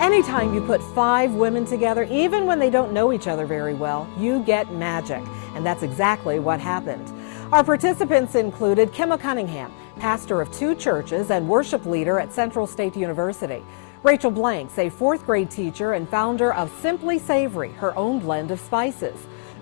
Anytime you put 5 women together, even when they don't know each other very well, you get magic. And that's exactly what happened. Our participants included Kimma Cunningham, pastor of 2 churches and worship leader at Central State University. Rachel Blanks, a 4th grade teacher and founder of Simply Savory, her own blend of spices.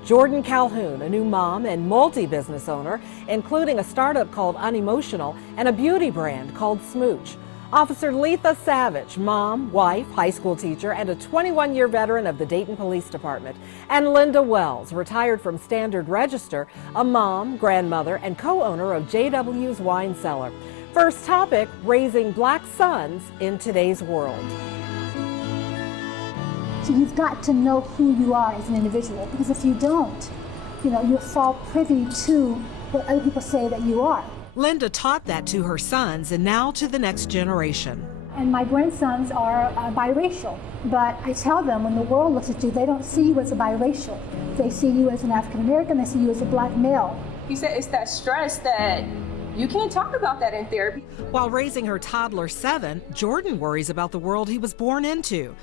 Jordan Calhoun, a new mom and multi-business owner, including a startup called Unemotional and a beauty brand called Smooch. Officer Letha Savage, mom, wife, high school teacher, and a 21-year veteran of the Dayton Police Department. And Linda Wells, retired from Standard Register, a mom, grandmother, and co-owner of JW's Wine Cellar. First topic, raising black sons in today's world. So you've got to know who you are as an individual, because if you don't, you'll fall privy to what other people say that you are. Linda taught that to her sons and now to the next generation. And my grandsons are biracial, but I tell them when the world looks at you, they don't see you as a biracial. They see you as an African American, they see you as a black male. He said it's that stress that you can't talk about that in therapy. While raising her toddler 7, Jordan worries about the world he was born into,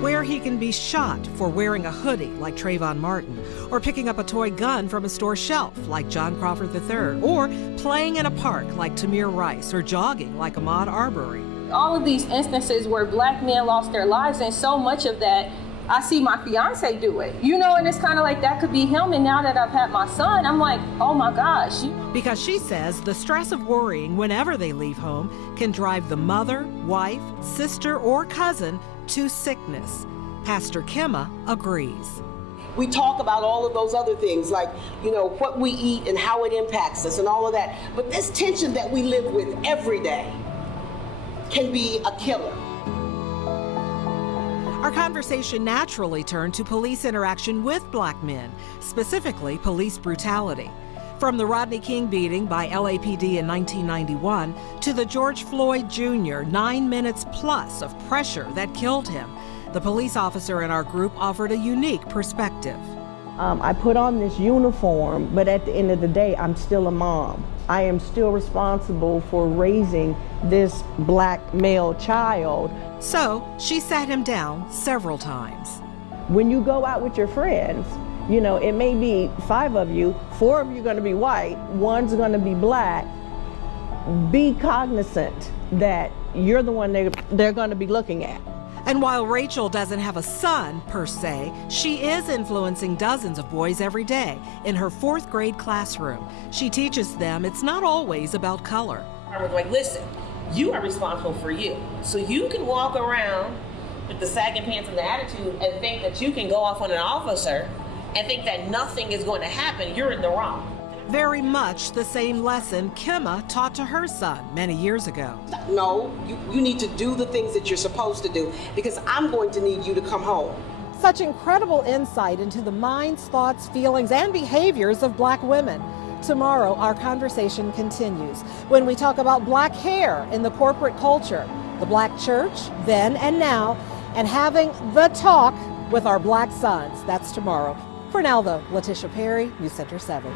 where he can be shot for wearing a hoodie like Trayvon Martin, or picking up a toy gun from a store shelf like John Crawford III, or playing in a park like Tamir Rice, or jogging like Ahmaud Arbery. All of these instances where black men lost their lives, and so much of that, I see my fiance do it. And it's kind of like that could be him, and now that I've had my son, I'm like, oh my gosh. Because she says the stress of worrying whenever they leave home can drive the mother, wife, sister, or cousin to sickness. Pastor Kimma agrees. We talk about all of those other things, like, what we eat and how it impacts us and all of that. But this tension that we live with every day can be a killer. Our conversation naturally turned to police interaction with black men, specifically police brutality. From the Rodney King beating by LAPD in 1991 to the George Floyd Jr. 9 minutes plus of pressure that killed him, the police officer in our group offered a unique perspective. I put on this uniform, but at the end of the day, I'm still a mom. I am still responsible for raising this black male child. So she sat him down several times. When you go out with your friends, it may be 5 of you, 4 of you are going to be white, 1's going to be black. Be cognizant that you're the one they're going to be looking at. And while Rachel doesn't have a son, per se, she is influencing dozens of boys every day in her 4th grade classroom. She teaches them it's not always about color. I was like, listen, you are responsible for you. So you can walk around with the sagging pants and the attitude and think that you can go off on an officer and think that nothing is going to happen. You're in the wrong. Very much the same lesson Kimma taught to her son many years ago. No, you need to do the things that you're supposed to do, because I'm going to need you to come home. Such incredible insight into the minds, thoughts, feelings, and behaviors of black women. Tomorrow, our conversation continues when we talk about black hair in the corporate culture, the black church, then and now, and having the talk with our black sons. That's tomorrow. For now, though, Letitia Perry, News Center 7.